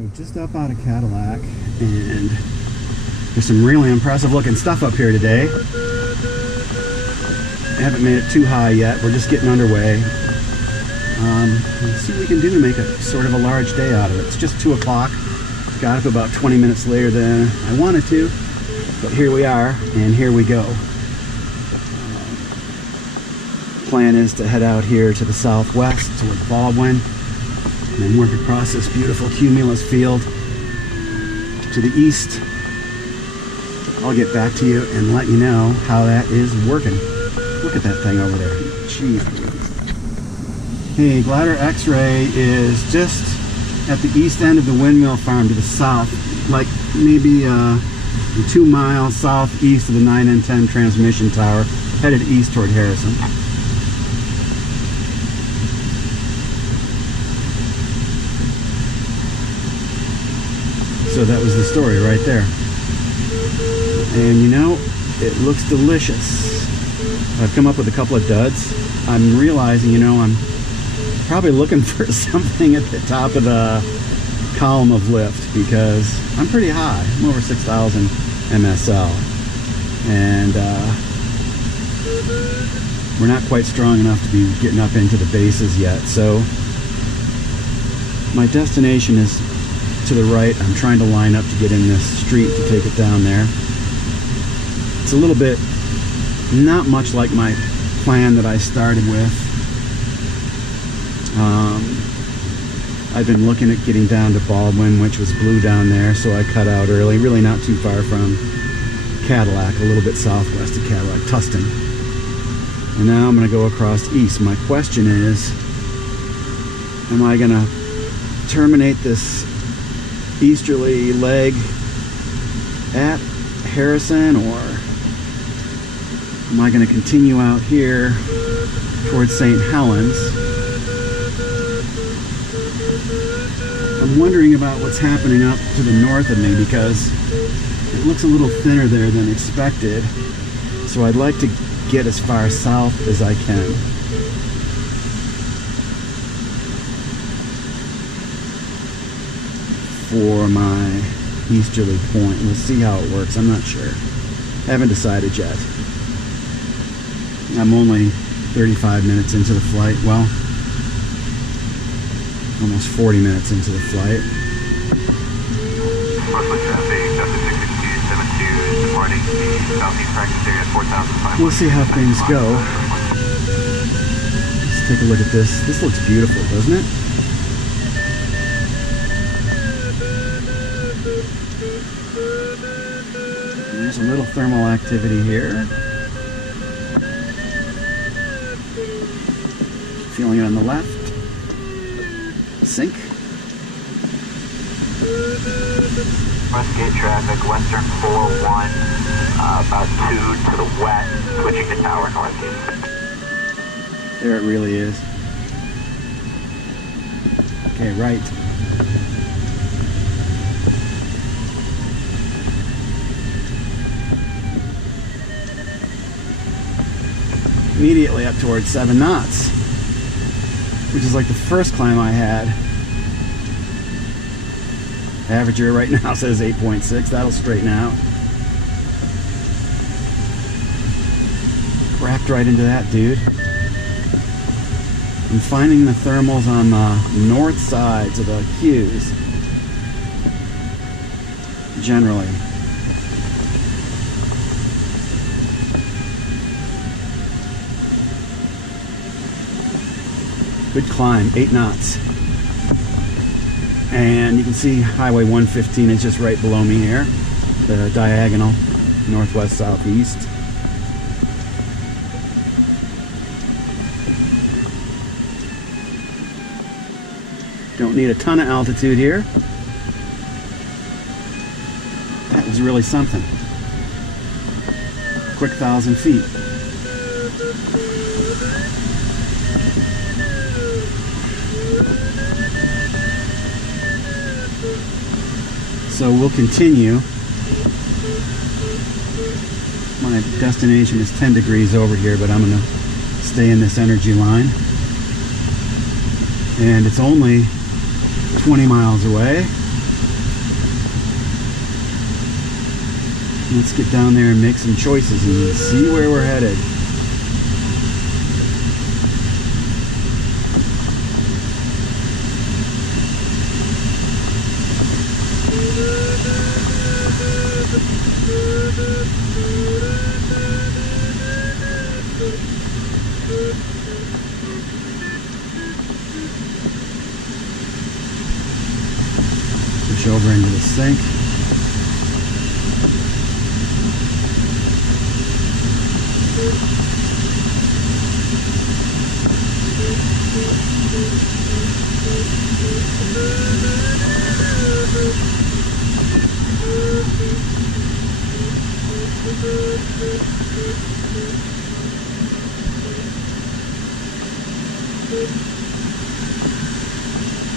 So just up out of Cadillac, and there's some really impressive looking stuff up here today. I haven't made it too high yet. We're just getting underway. Let's see what we can do to make a sort of a large day out of it. It's just 2 o'clock. Got up about 20 minutes later than I wanted to, but here we are, and here we go. Plan is to head out here to the southwest toward Baldwin, and then work across this beautiful cumulus field to the east. I'll get back to you and let you know how that is working. Look at that thing over there. Jeez. Hey, Glider X-ray is just at the east end of the windmill farm to the south, like maybe 2 miles southeast of the 9 and 10 transmission tower, headed east toward Harrison. So that was the story right there. And you know, it looks delicious. I've come up with a couple of duds. I'm realizing, you know, I'm probably looking for something at the top of the column of lift, because I'm pretty high. I'm over 6,000 MSL. And we're not quite strong enough to be getting up into the bases yet. So my destination is to the right. I'm trying to line up to get in this street to take it down there. It's a little bit not much like my plan that I started with. I've been looking at getting down to Baldwin, which was blue down there, so I cut out early, really not too far from Cadillac, a little bit southwest of Cadillac, Tustin. And now I'm going to go across east. My question is, am I going to terminate this easterly leg at Harrison, or am I going to continue out here towards St. Helens? I'm wondering about what's happening up to the north of me, because it looks a little thinner there than expected. So I'd like to get as far south as I can. For my easterly point. We'll see how it works. I'm not sure. Haven't decided yet. I'm only 35 minutes into the flight. Well, almost 40 minutes into the flight. We'll see how things go. Let's take a look at this. This looks beautiful, doesn't it? There's a little thermal activity here. Feeling it on the left. Sink. Westgate traffic, western 401, about 2 to the west, switching to tower northeast. There it really is. Okay, right. Immediately up towards 7 knots, which is like the first climb I had. Averager right now says 8.6. That'll straighten out. Wrapped right into that, dude. I'm finding the thermals on the north sides of the queues. Generally. Good climb, 8 knots. And you can see Highway 115 is just right below me here. The diagonal, northwest, southeast. Don't need a ton of altitude here. That was really something. Quick 1,000 feet. So we'll continue. My destination is 10 degrees over here, but I'm going to stay in this energy line. And it's only 20 miles away. Let's get down there and make some choices and see where we're headed. Push over into the sink.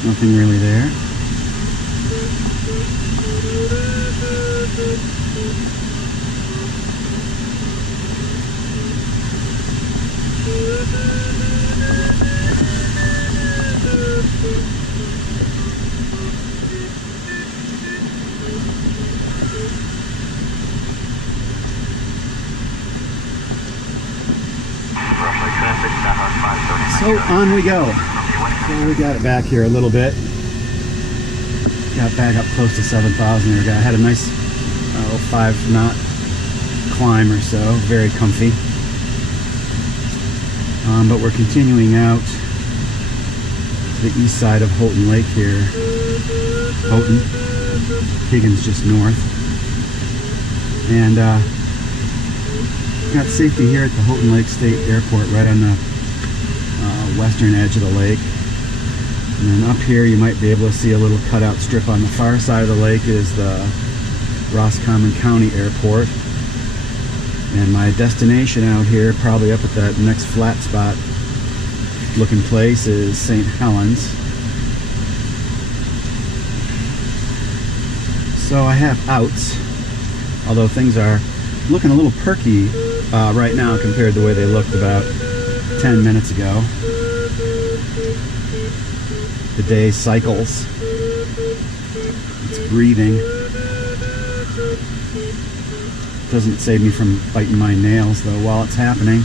Nothing really there. So on we go. So we got it back here a little bit. Got back up close to 7,000 there. I had a nice 5-knot climb or so. Very comfy. But we're continuing out to the east side of Houghton Lake here. Houghton. Higgins just north. And got safety here at the Houghton Lake State Airport right on the western edge of the lake. And then up here you might be able to see a little cutout strip on the far side of the lake is the Roscommon County Airport. And my destination out here, probably up at that next flat spot looking place, is St. Helens. So I have outs, although things are looking a little perky right now compared to the way they looked about 10 minutes ago. The day cycles. It's breathing. Doesn't save me from biting my nails though while it's happening.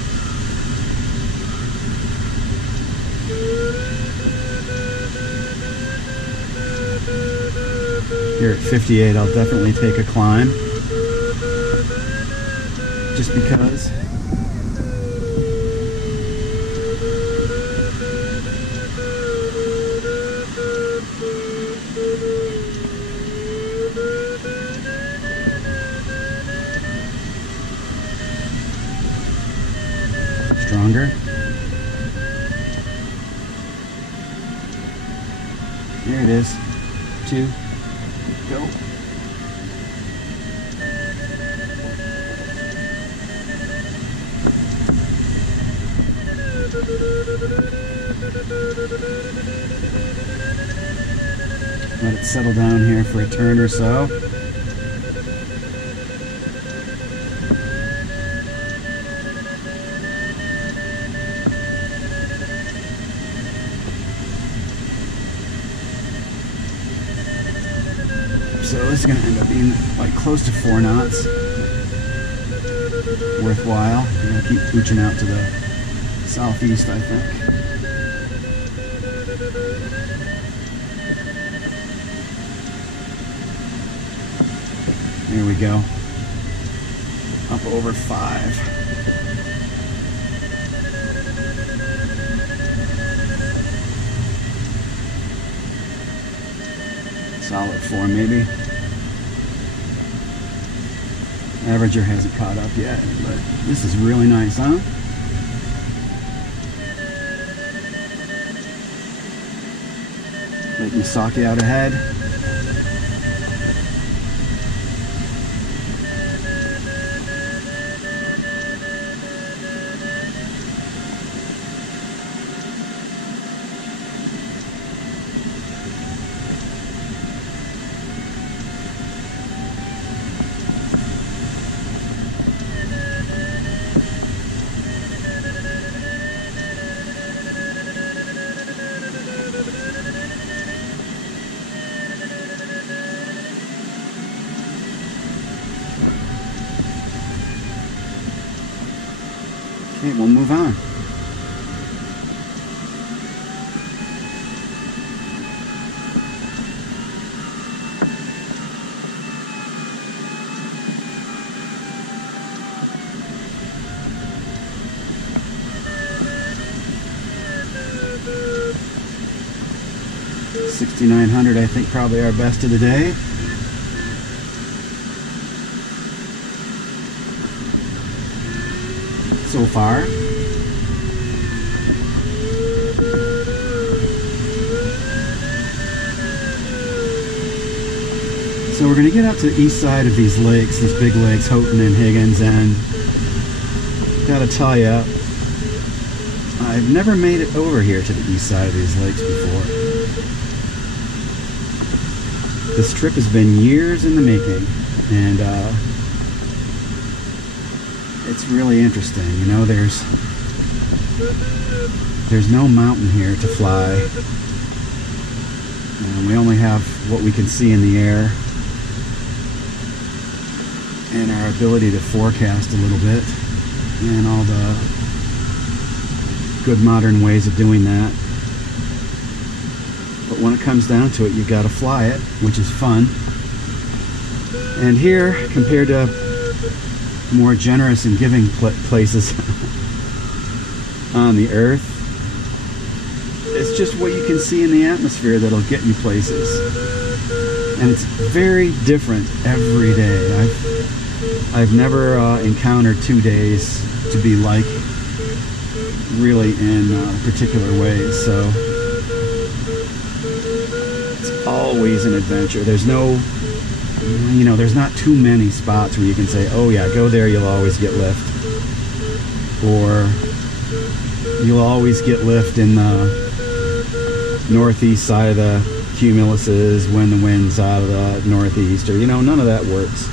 Here at 58, I'll definitely take a climb. Just because. Stronger. There it is. 2. Go. Let it settle down here for a turn or so. So this is going to end up being like close to 4 knots. Worthwhile. I'm going to keep pooching out to the southeast, I think. Here we go. Up over 5. Solid 4 maybe. Averager hasn't caught up yet, but this is really nice, huh? Lake Misaki out ahead. Okay, we'll move on. $6,900, I think, probably our best of the day. So far. So we're going to get out to the east side of these lakes, these big lakes, Houghton and Higgins, and gotta tell you, I've never made it over here to the east side of these lakes before. This trip has been years in the making, and it's really interesting. You know, there's no mountain here to fly. We only have what we can see in the air and our ability to forecast a little bit and all the good modern ways of doing that. But when it comes down to it, you've got to fly it, which is fun. And here, compared to more generous and giving places on the earth, it's just what you can see in the atmosphere that'll get you places. And it's very different every day. I've never encountered 2 days to be like really in particular ways. So it's always an adventure. There's no, you know, there's not too many spots where you can say, oh yeah, go there, you'll always get lift. Or you'll always get lift in the northeast side of the cumuluses when the wind's out of the northeast, or, you know, none of that works.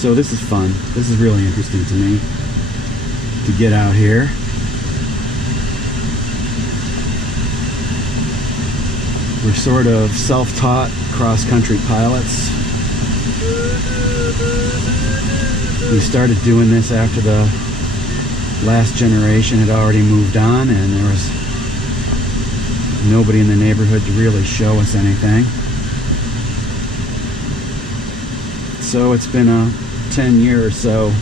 So this is fun. This is really interesting to me, to get out here. We're sort of self-taught cross-country pilots. We started doing this after the last generation had already moved on, and there was nobody in the neighborhood to really show us anything. So it's been a 10-year or so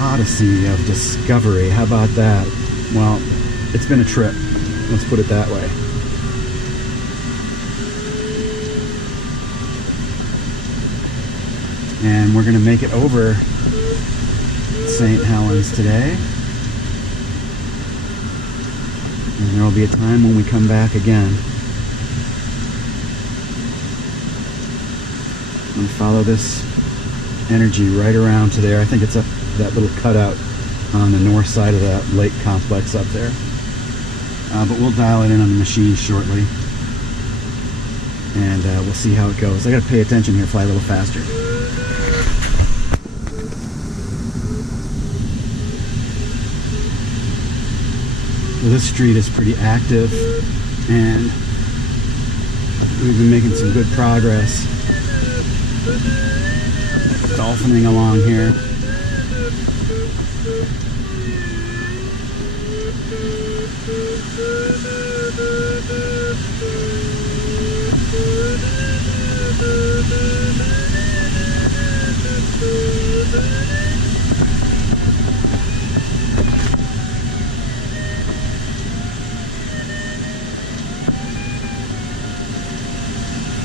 odyssey of discovery. How about that? Well, it's been a trip. Let's put it that way. And we're going to make it over St. Helens today. And there will be a time when we come back again. And follow this energy right around to there. I think it's up that little cutout on the north side of that lake complex up there. But we'll dial it in on the machine shortly. And we'll see how it goes. I got to pay attention here, fly a little faster. Well, this street is pretty active, and we've been making some good progress. Dolphining along here.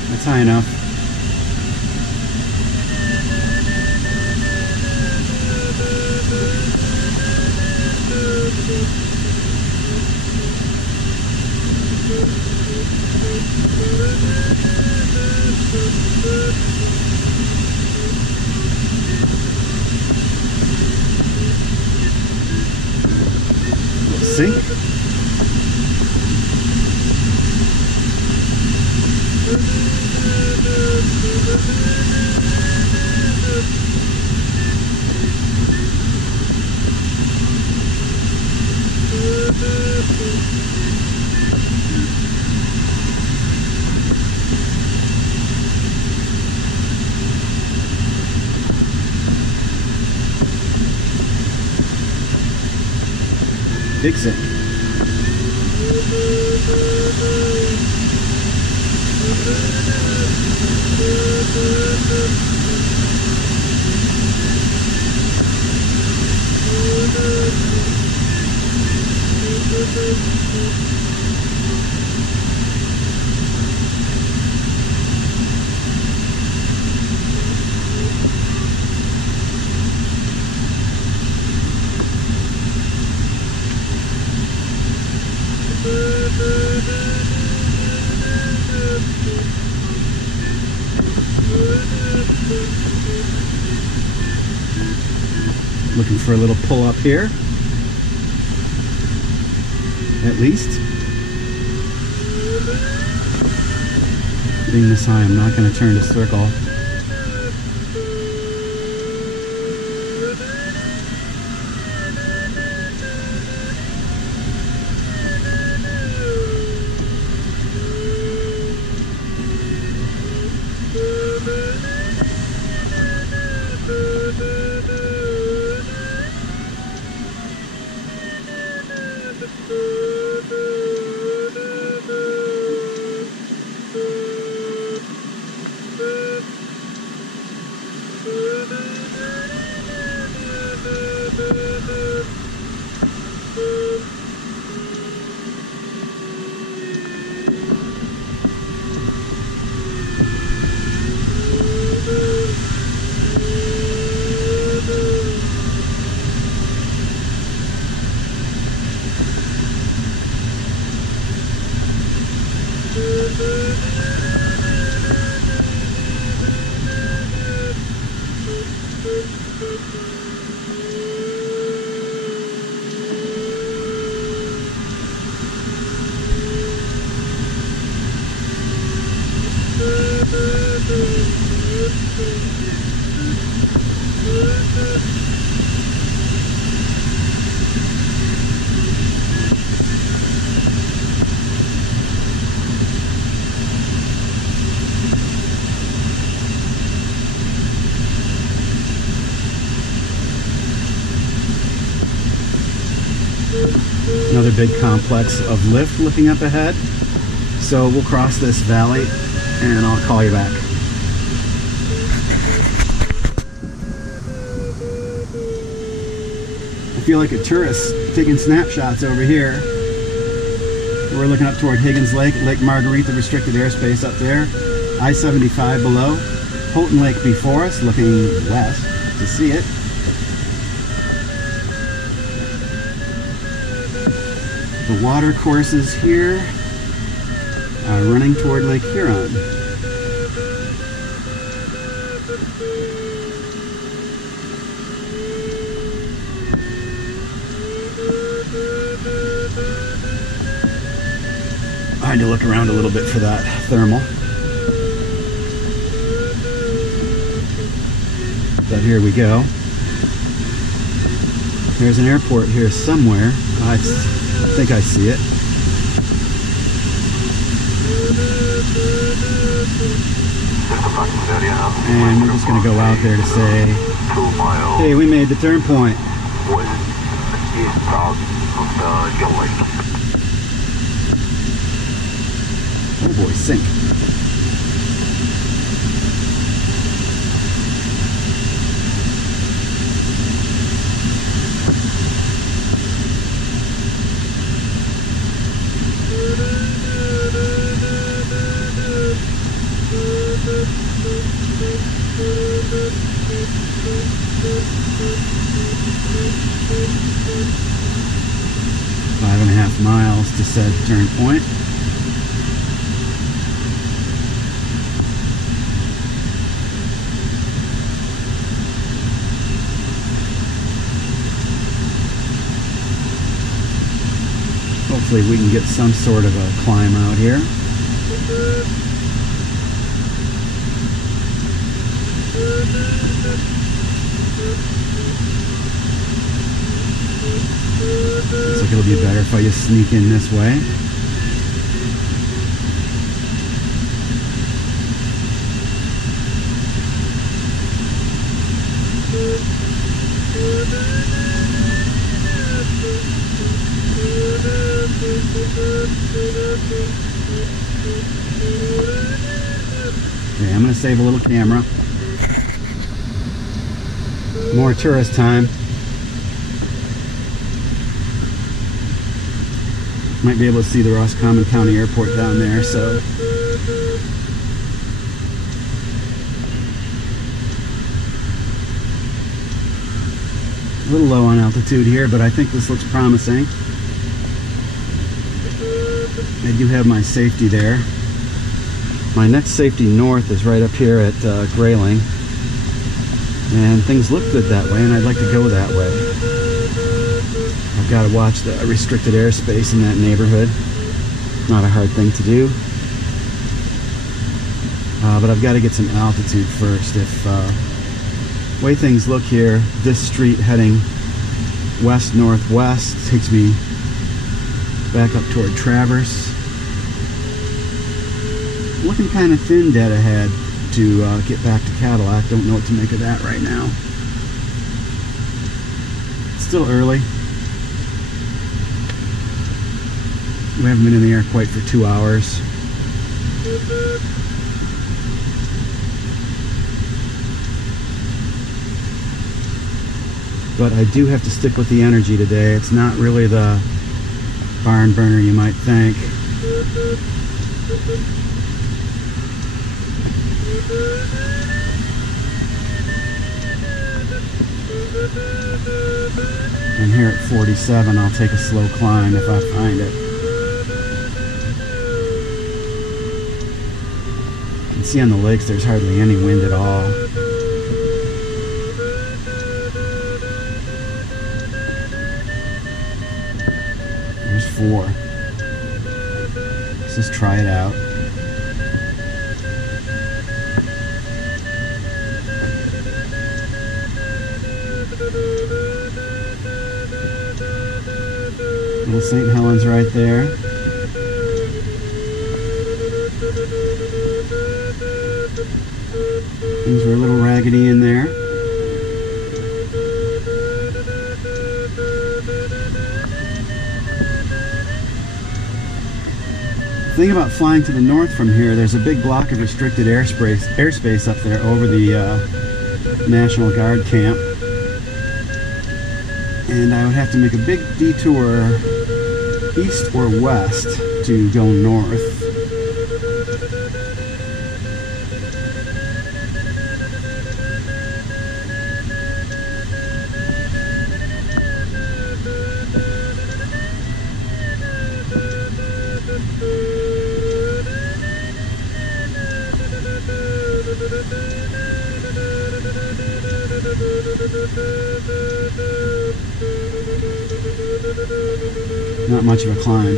That's high enough. Let's see. Big sink. Looking for a little pull up here, at least. Being this high, I'm not going to turn to circle. Another big complex of lift looking up ahead. So we'll cross this valley and I'll call you back. I feel like a tourist taking snapshots over here. We're looking up toward Higgins Lake, Lake Marguerite, the restricted airspace up there. I-75 below. Houghton Lake before us, looking west to see it. The water courses here are running toward Lake Huron. I had to look around a little bit for that thermal. But here we go. There's an airport here somewhere. I think I see it. And we're just going to go out there to say, hey, we made the turn point. Oh boy, sink. Five and a half miles to said turn point. Hopefully we can get some sort of a climb out here. Looks like it'll be better if I just sneak in this way. Okay, I'm going to save a little camera. More tourist time. Might be able to see the Roscommon County Airport down there, so. A little low on altitude here, but I think this looks promising. I do have my safety there. My next safety north is right up here at Grayling. And things look good that way, and I'd like to go that way. I've got to watch the restricted airspace in that neighborhood. Not a hard thing to do. But I've got to get some altitude first. If way things look here, this street heading west-northwest takes me back up toward Traverse. Looking kind of thin dead ahead to get back to Cadillac. Don't know what to make of that right now. It's still early. We haven't been in the air quite for 2 hours. But I do have to stick with the energy today. It's not really the barn burner you might think. And here at 47, I'll take a slow climb if I find it. You can see on the lakes there's hardly any wind at all. There's 4. Let's just try it out. Little St. Helens right there. Things were a little raggedy in there. The thing about flying to the north from here, there's a big block of restricted airspace up there over the National Guard camp. And I would have to make a big detour east or west to go north. Not much of a climb.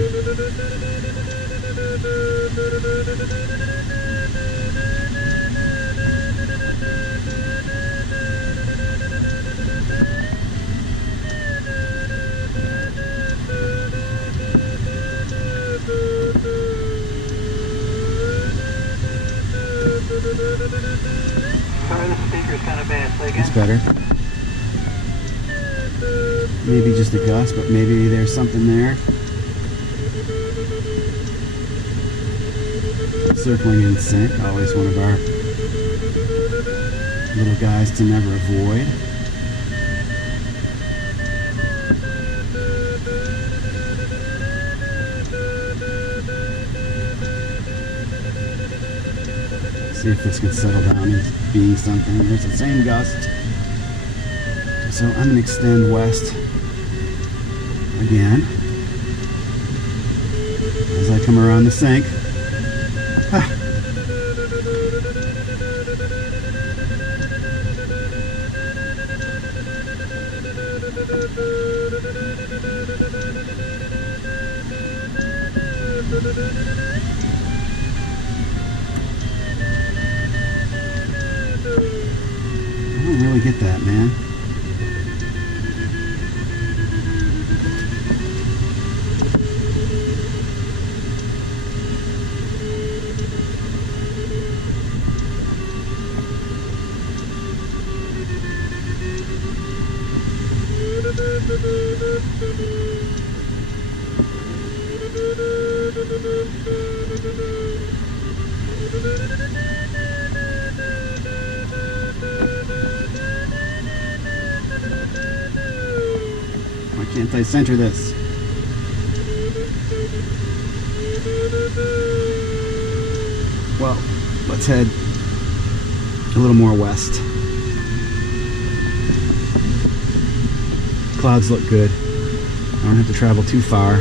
Sorry, the speaker's kind of bad. Say again. It's better. Maybe just a gust, but maybe there's something there. Circling in sync, always one of our little guys to never avoid. See if this can settle down into being something. There's the same gust. So I'm going to extend west again as I come around the sink. I don't really get that, man. Why can't I center this? Well, let's head a little more west. Clouds look good. I don't have to travel too far.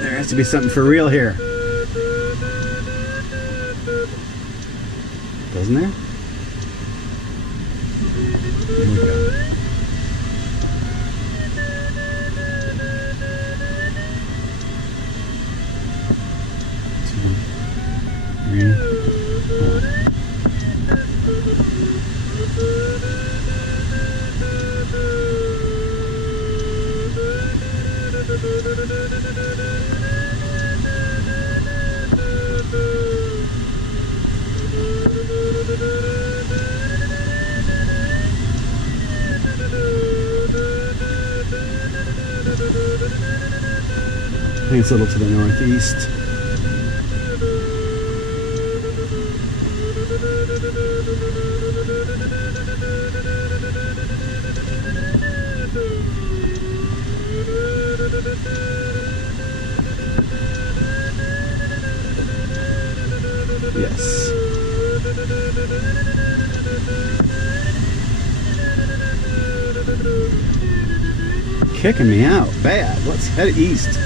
There has to be something for real here. Doesn't there? Here we go. Two, three, four. I think it's a little to the northeast. Yes. Kicking me out bad. Let's head east.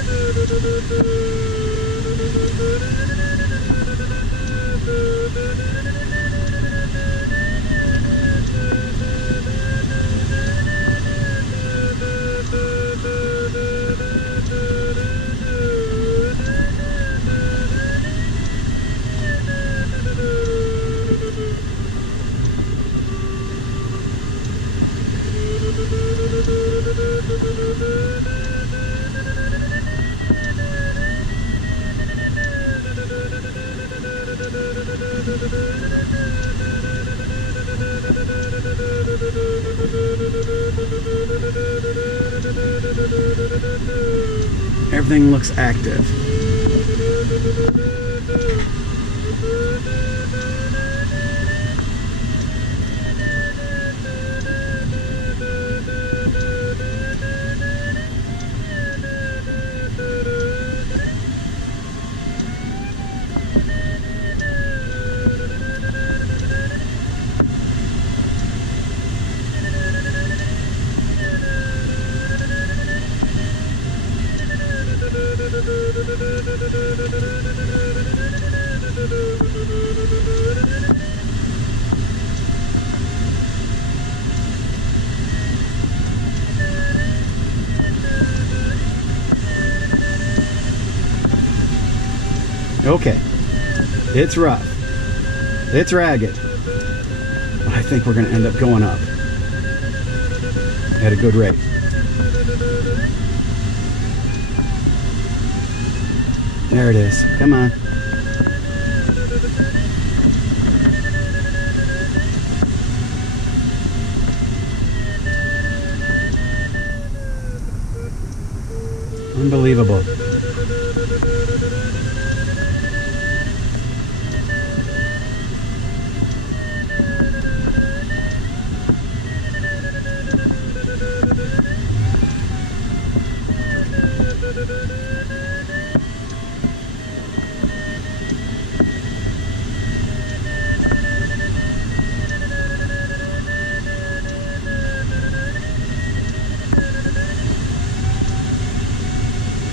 Everything looks active. Okay, it's rough, it's ragged, but I think we're going to end up going up at a good rate. There it is. Come on. Unbelievable.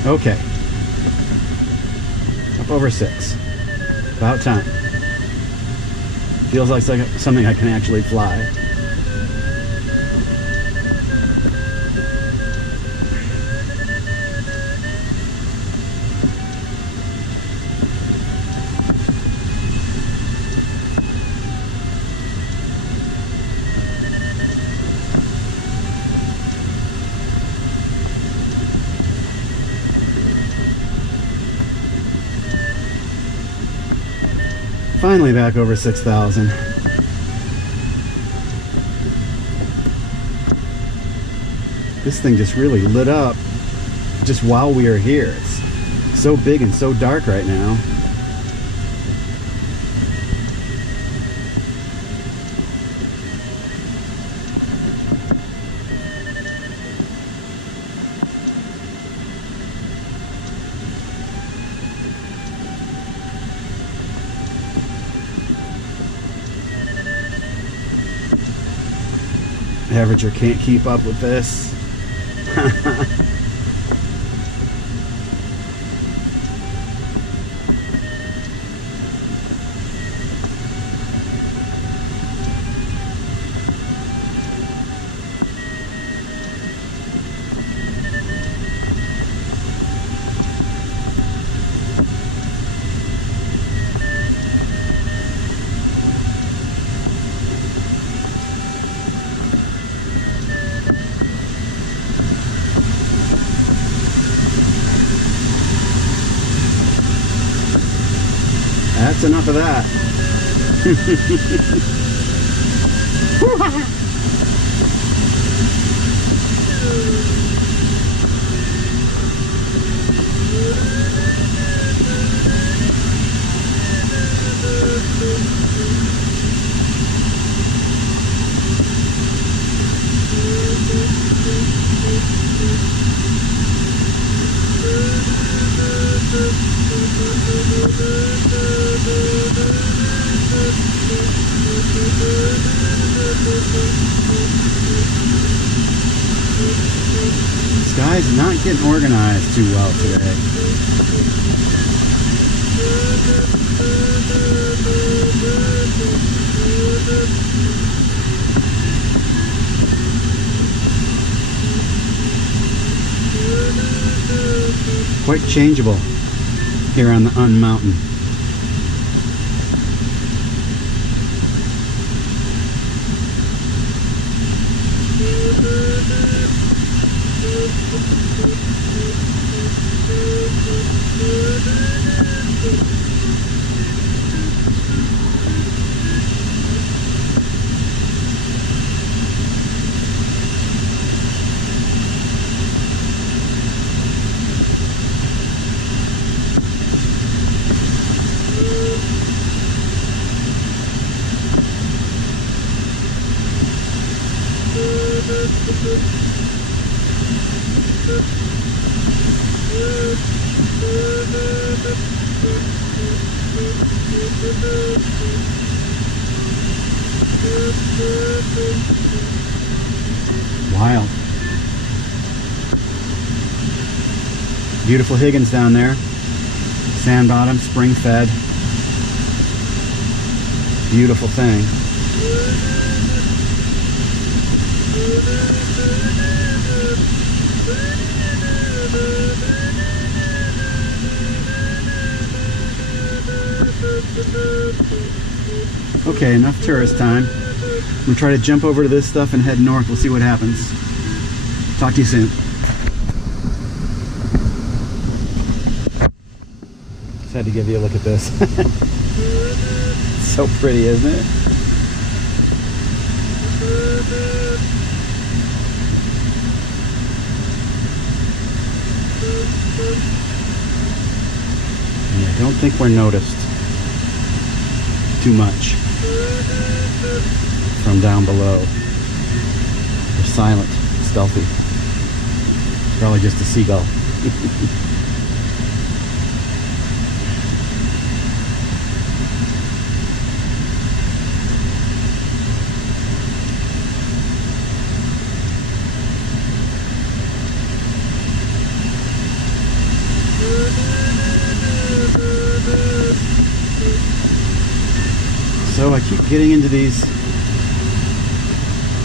Okay. Up over 6. About time. Feels like something I can actually fly. Finally back over 6,000. This thing just really lit up just while we are here. It's so big and so dark right now. Averager can't keep up with this. That's enough of that. This guy's not getting organized too well today. Quite changeable here on the Mountain. Wild. Beautiful Higgins down there. Sand bottom, spring fed. Beautiful thing. Okay, enough tourist time. I'm gonna try to jump over to this stuff and head north. We'll see what happens. Talk to you soon. Just had to give you a look at this. So pretty, isn't it? And I don't think we're noticed too much from down below. We're silent, stealthy. Probably just a seagull. So I keep getting into these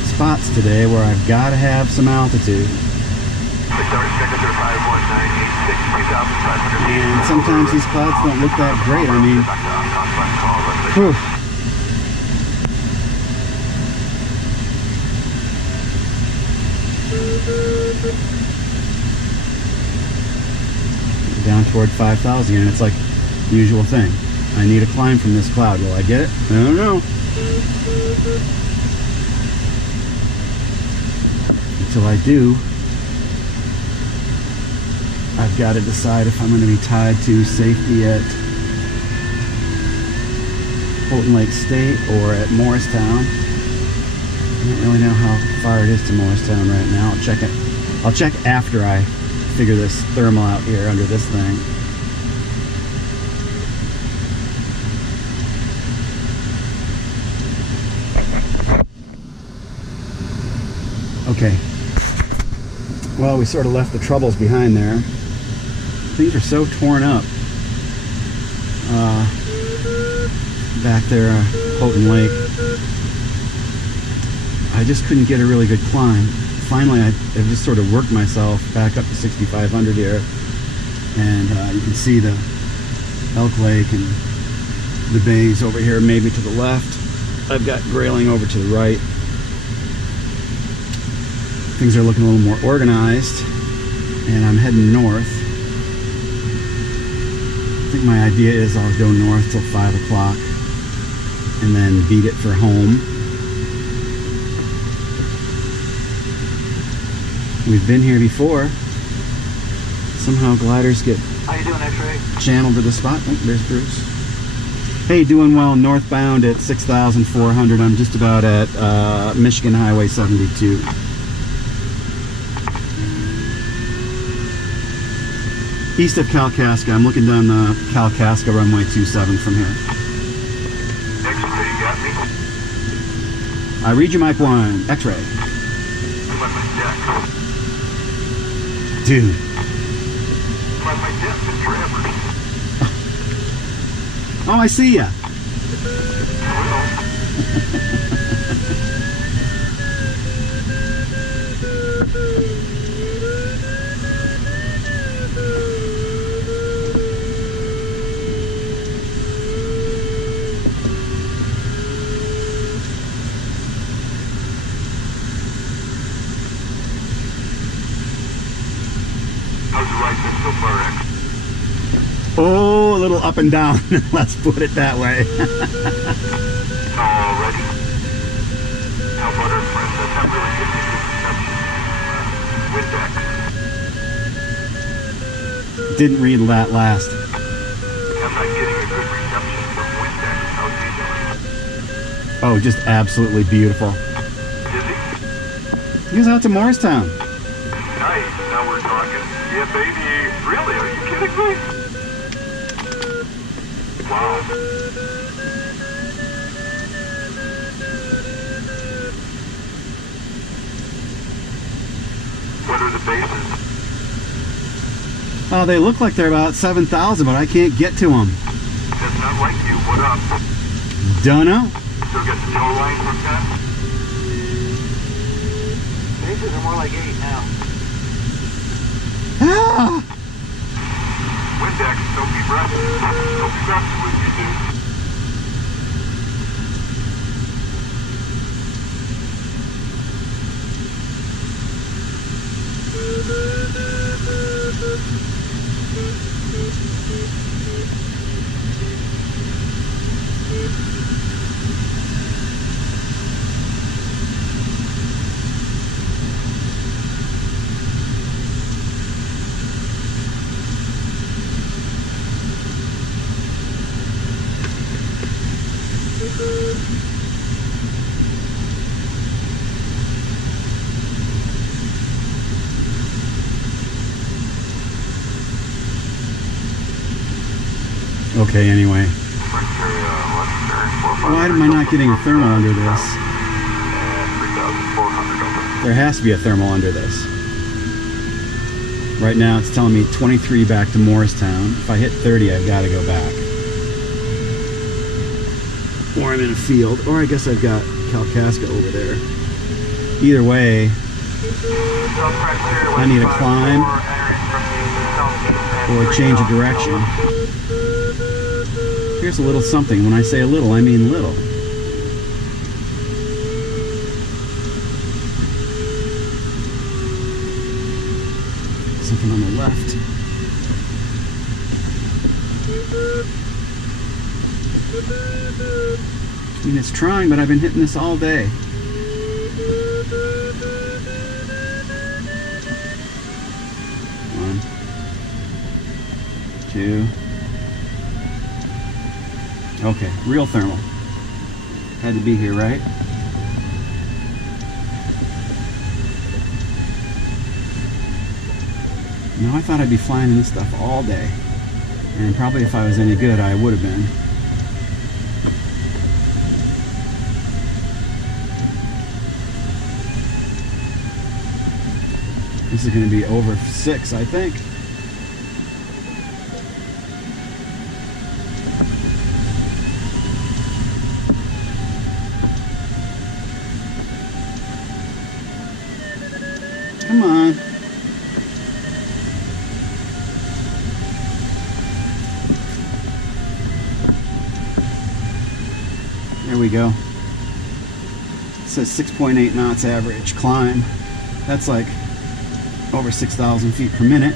spots today where I've got to have some altitude. And sometimes these clouds don't look that great. I mean, whew. Down toward 5,000 and it's like the usual thing. I need a climb from this cloud. Will I get it? I don't know. Until I do, I've got to decide if I'm going to be tied to safety at Houghton Lake State or at Morristown. I don't really know how far it is to Morristown right now. I'll check it. I'll check after I figure this thermal out here under this thing. Okay. Well, we sort of left the troubles behind there. Things are so torn up back there at Houghton Lake. I just couldn't get a really good climb. Finally, I just sort of worked myself back up to 6,500 here. And you can see the Elk Lake and the bays over here, maybe to the left. I've got Grayling over to the right. Things are looking a little more organized, and I'm heading north. I think my idea is I'll go north till 5 o'clock and then beat it for home. We've been here before. Somehow gliders get How you doing, X-Ray? channeled to the spot. Oh, there's Bruce. Hey, doing well northbound at 6,400. I'm just about at Michigan Highway 72. East of Kalkaska. I'm looking down the Kalkaska runway 27 from here. X-Ray, you got me? I read you, Mike 1. X-ray. I'm on my deck. Dude. I'm on my deck in Travers. Oh, I see ya. How's the ride been so far, X? Oh, a little up and down. Let's put it that way. Already? How about our friends that have really good reception? Windex. Didn't read that last. I'm not getting a good reception from Windex. How's he doing? Oh, just absolutely beautiful. Is he? He goes out to Morristown. Nice. Now we're talking. Yeah, baby. Really? Are you kidding me? Wow. What are the bases? Oh, they look like they're about 7,000, but I can't get to them. That's not like you. What up? Don't know. Still got the tow line from 10? Bases are more like 8 now. Ah! Windex, don't be breath. Don't be breath with you, dude. Okay, anyway. Why am I not getting a thermal under this? There has to be a thermal under this. Right now it's telling me 23 back to Morristown. If I hit 30, I've got to go back. Or I'm in a field. Or I guess I've got Kalkaska over there. Either way, I need to climb or change of direction. Here's a little something. When I say a little, I mean little. Something on the left. I mean, it's trying, but I've been hitting this all day. One, two. Okay, real thermal. Had to be here, right? No, I thought I'd be flying this stuff all day. And probably if I was any good, I would have been. This is going to be over 6, I think. Come on. There we go. It says 6.8 knots average climb. That's like over 6,000 feet per minute.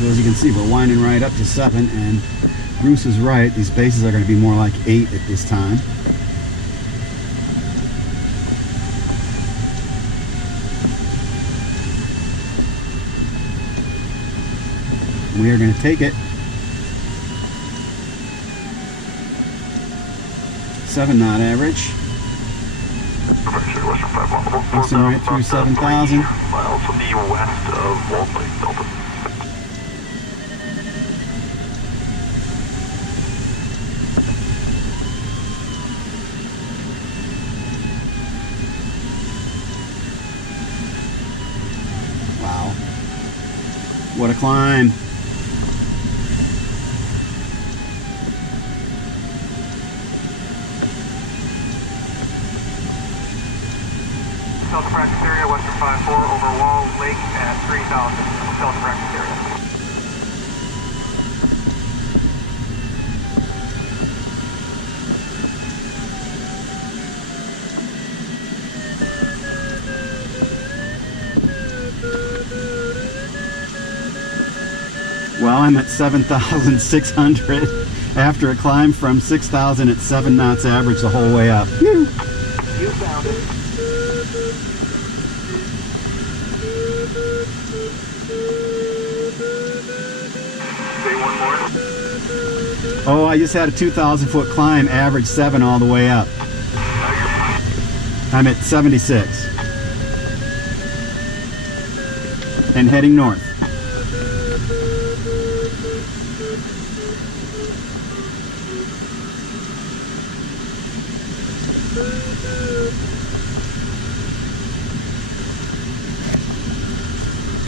So as you can see, we're winding right up to 7, and Bruce is right. These bases are going to be more like 8 at this time. We are going to take it. 7 knot average. Passing right through 7,000. Miles to the west of Walt Lake Delta. Wow. What a climb. South practice area, Western 5-4, over Wall Lake at 3,000. South practice area. Well, I'm at 7,600 after a climb from 6,000 at 7 knots average the whole way up. Whew. You found it. Say one more. Oh, I just had a 2,000 foot climb, average 7 all the way up. I'm at 76 and heading north.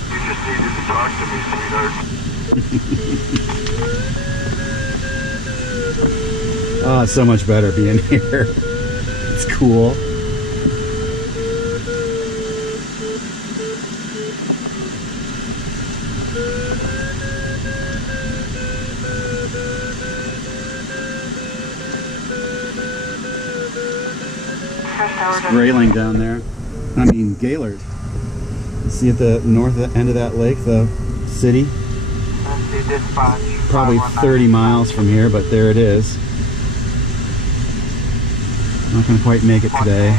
You just needed to talk to me, sweetheart. Oh, it's so much better being here. It's cool. It's grayling down there. I mean, Gaylord. See at the north end of that lake, the city? Probably 30 miles from here, but there it is. Not going to quite make it today.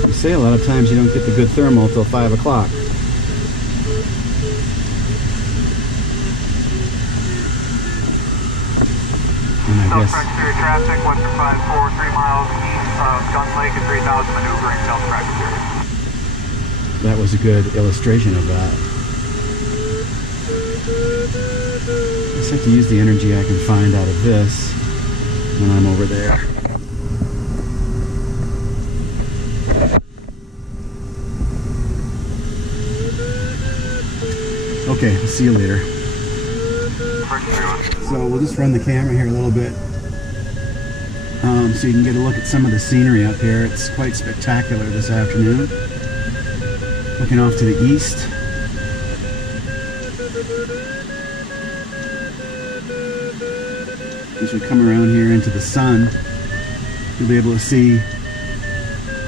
You say a lot of times you don't get the good thermal till 5 o'clock. And I guess traffic, western 54, 3 miles east of Gun Lake at 3000, maneuvering South Practice. that was a good illustration of that. I just have to use the energy I can find out of this when I'm over there. Okay, I'll see you later. So we'll just run the camera here a little bit so you can get a look at some of the scenery up here. It's quite spectacular this afternoon. Looking off to the east. As we come around here into the sun, you'll be able to see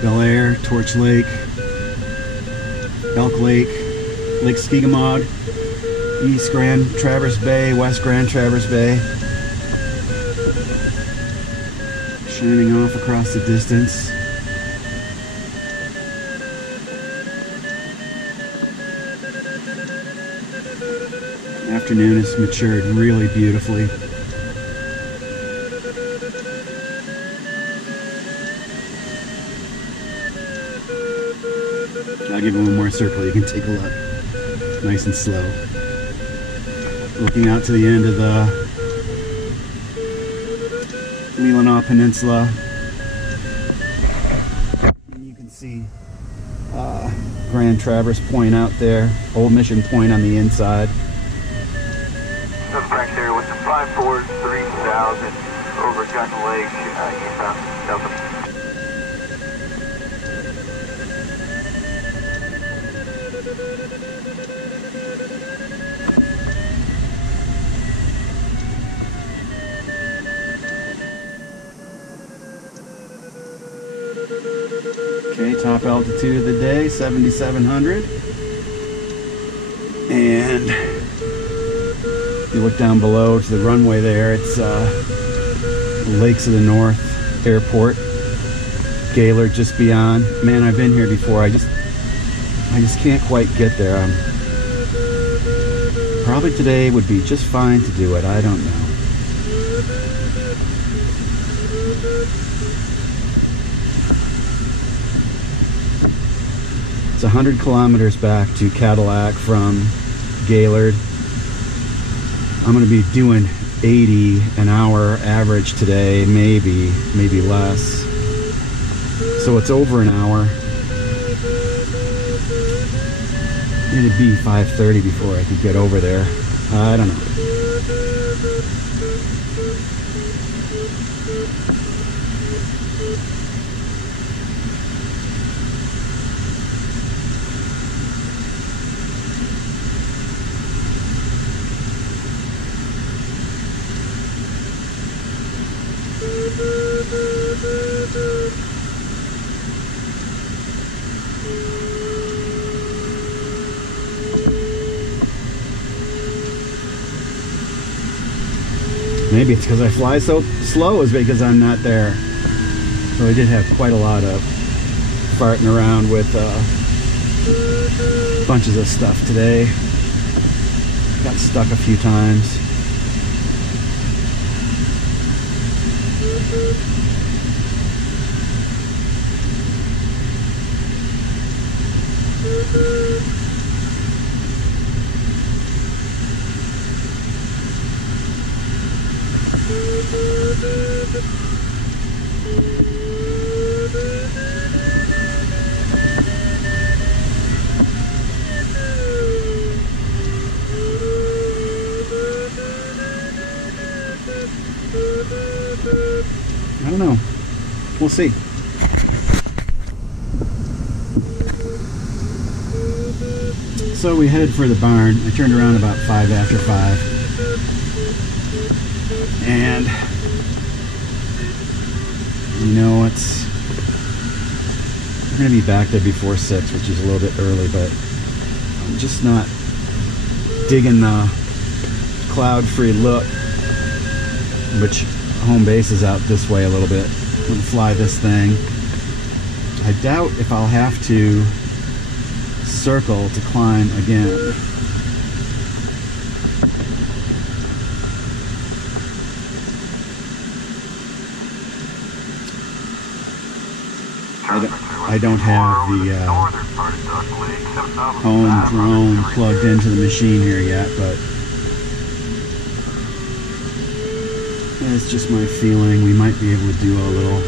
Bel Air, Torch Lake, Elk Lake, Lake Skigimog, East Grand Traverse Bay, West Grand Traverse Bay, shining off across the distance. The afternoon has matured really beautifully. I'll give you one more circle, you can take a look. Nice and slow. Looking out to the end of the Leelanau Peninsula. And you can see Grand Traverse Point out there, Old Mission Point on the inside. Suspect area with the 54 3000 over Gun Lake, eastbound Delta. Okay, top altitude of the day, 7,700. And if you look down below to the runway there, it's Lakes of the North Airport. Gaylord just beyond. Man, I've been here before. I just can't quite get there. Probably today would be just fine to do it. I don't know. It's 100 kilometers back to Cadillac from Gaylord. I'm going to be doing 80 an hour average today, maybe less. So it's over an hour. It'd be 5:30 before I could get over there. I don't know. Maybe it's because I fly so slow is because I'm not there. So I did have quite a lot of farting around with bunches of stuff today. Got stuck a few times. I don't know. We'll see. So we headed for the barn. I turned around about 5 after 5. And you know, we're going to be back there before 6, which is a little bit early, but I'm just not digging the cloud-free look, which home base is out this way a little bit. I'm going to fly this thing. I doubt if I'll have to circle to climb again. I don't have the home drone plugged into the machine here yet, but it's just my feeling we might be able to do a little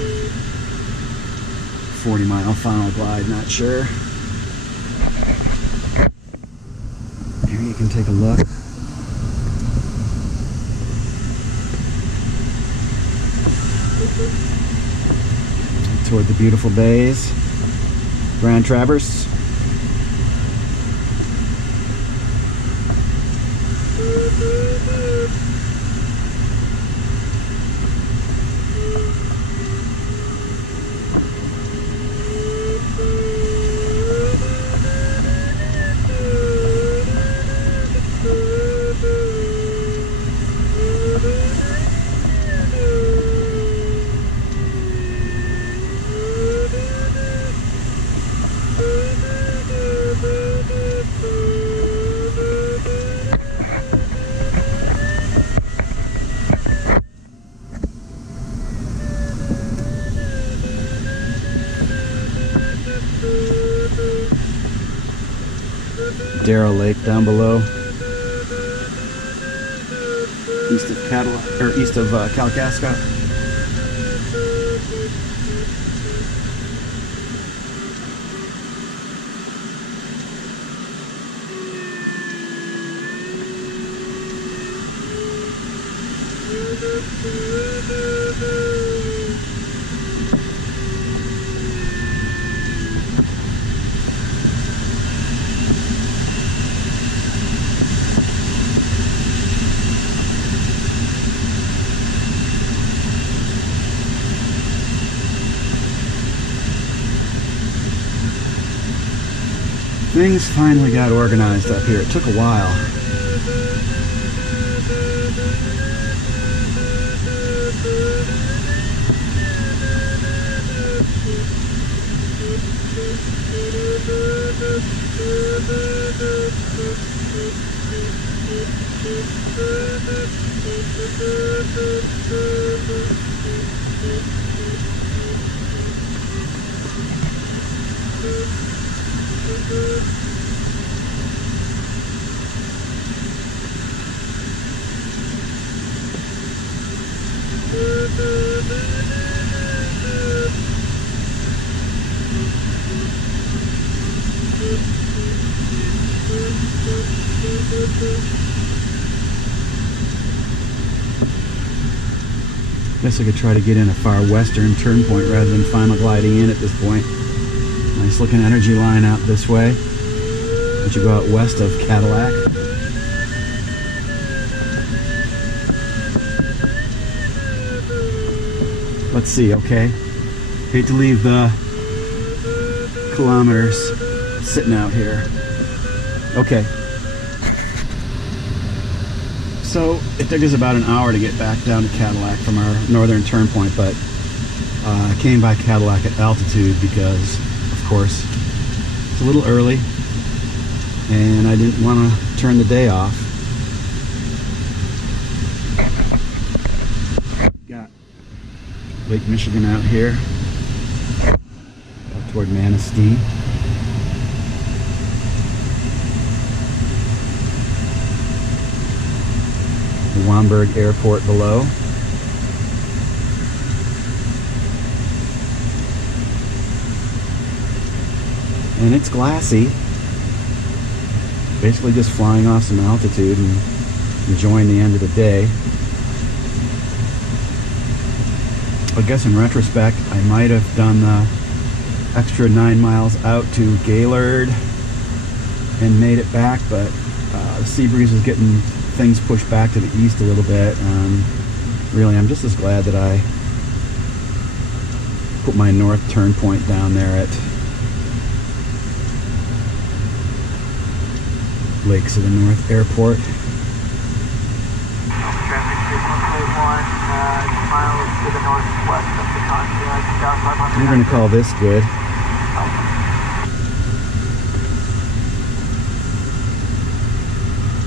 40-mile final glide, not sure. Here you can take a look. Toward the beautiful bays, Grand Traverse. Darrow Lake down below, east of Kalkaska. Things finally got organized up here. It took a while. Guess I could try to get in a far western turn point rather than final gliding in at this point. Nice looking energy line out this way. Once you go out west of Cadillac. Let's see, okay? Hate to leave the kilometers sitting out here. Okay. So it took us about an hour to get back down to Cadillac from our northern turn point, but I came by Cadillac at altitude because, of course, it's a little early and I didn't want to turn the day off. Got Lake Michigan out here, out toward Manistee. The Wamberg Airport below. and it's glassy. Basically just flying off some altitude and enjoying the end of the day. I guess in retrospect, I might have done the extra 9 miles out to Gaylord and made it back, but the sea breeze was getting things pushed back to the east a little bit. Really, I'm just as glad that I put my north turn point down there at Lakes of the North Airport. Traffic 31.1 miles to the northwest of the contact. We're going to call this good.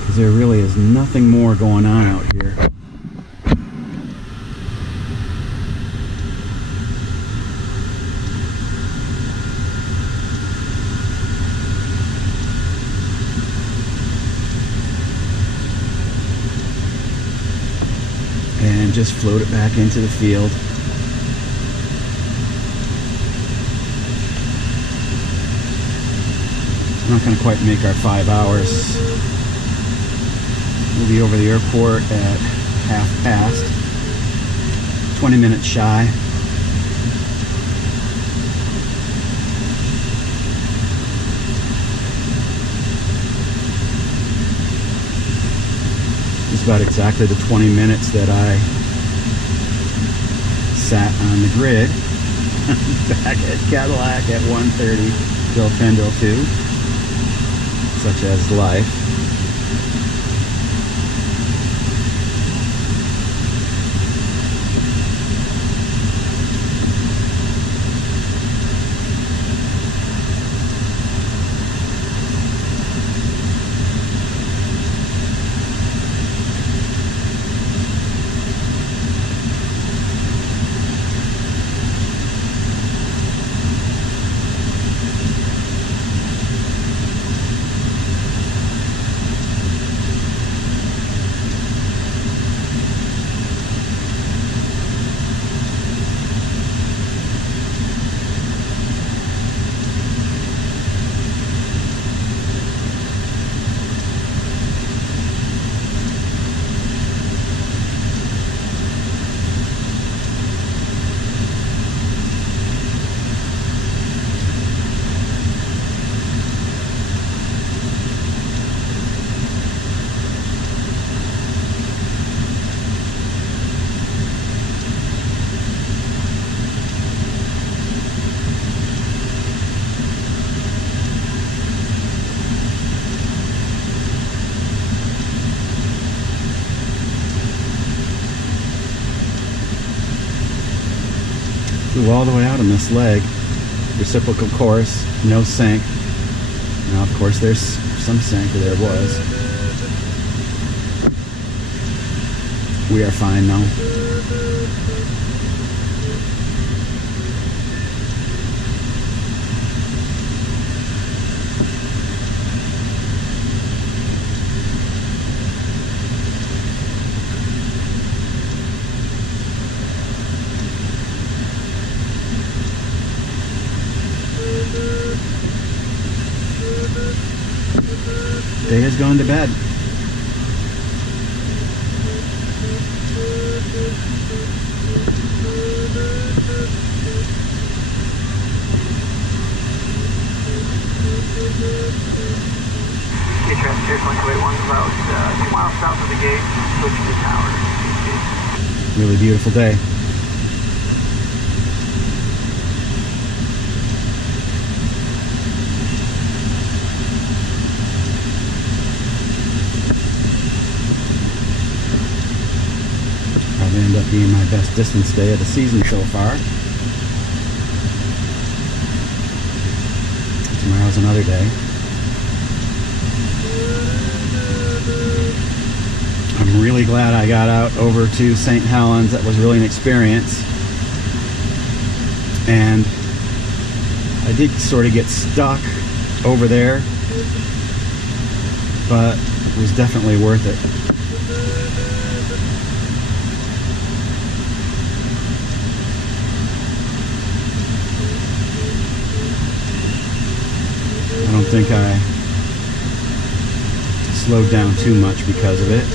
Because there really is nothing more going on out here. And just float it back into the field. We're not going to quite make our 5 hours. We'll be over the airport at past, 20 minutes shy. About exactly the 20 minutes that I sat on the grid back at Cadillac at 1:30 till 10:02, such as life. Flew all the way out on this leg, reciprocal course, no sink. Now of course there's some sink, or there was. We are fine now. Day has gone to bed. Transfer 2281 about 2 miles south of the gate, switching to tower. Really beautiful day. Probably end up being my best distance day of the season so far. Tomorrow's another day. I'm really glad I got out over to St. Helens. That was really an experience. And I did sort of get stuck over there, but it was definitely worth it. I don't think I slowed down too much because of it.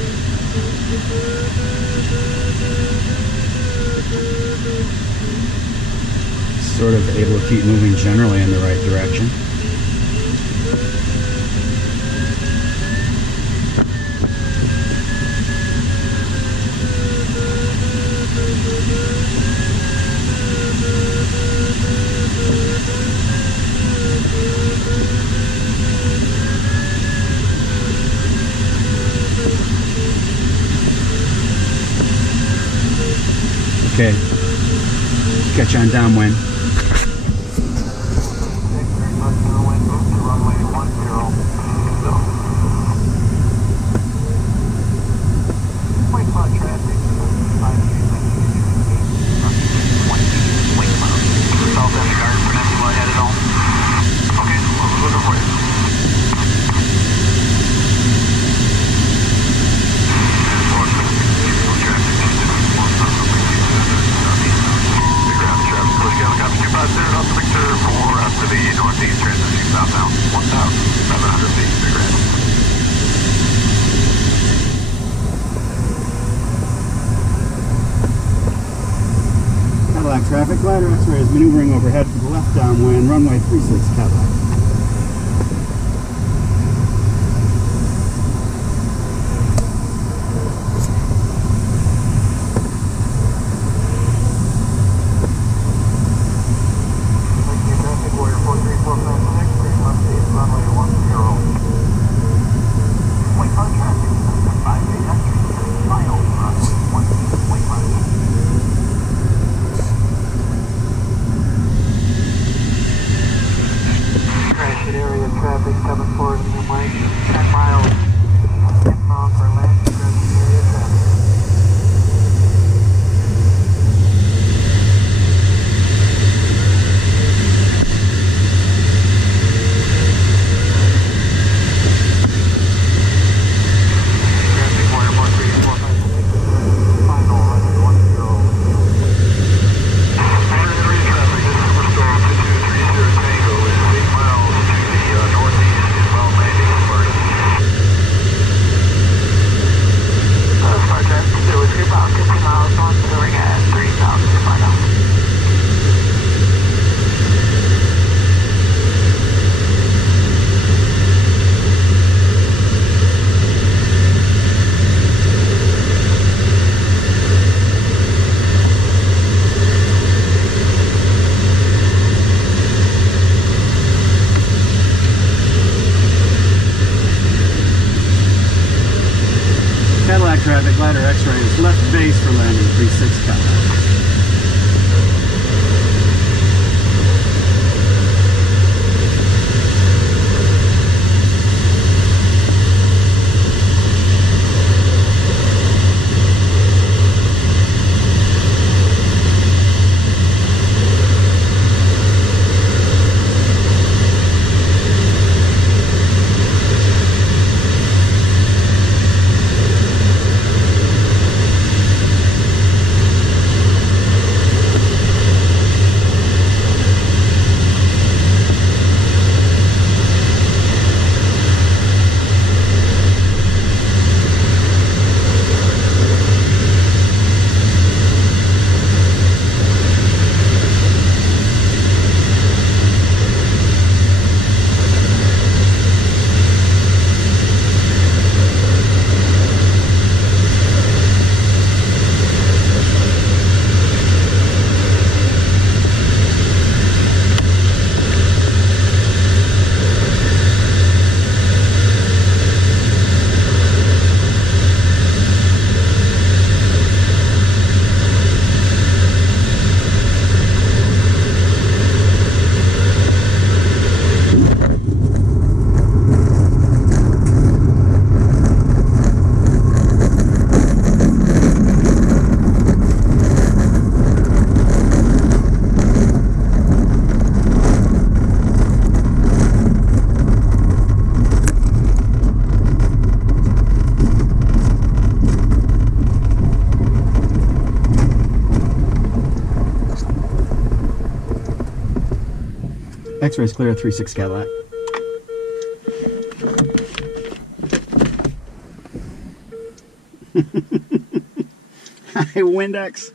Sort of able to keep moving generally in the right direction. Okay, catch you on downwind. Traffic, glider X-ray is maneuvering overhead for the left downwind, runway 36 Cadillac. Traffic, glider X-ray is left base for landing 36 Cadillac. X-rays clear, 36 Cadillac. Hi, Windex.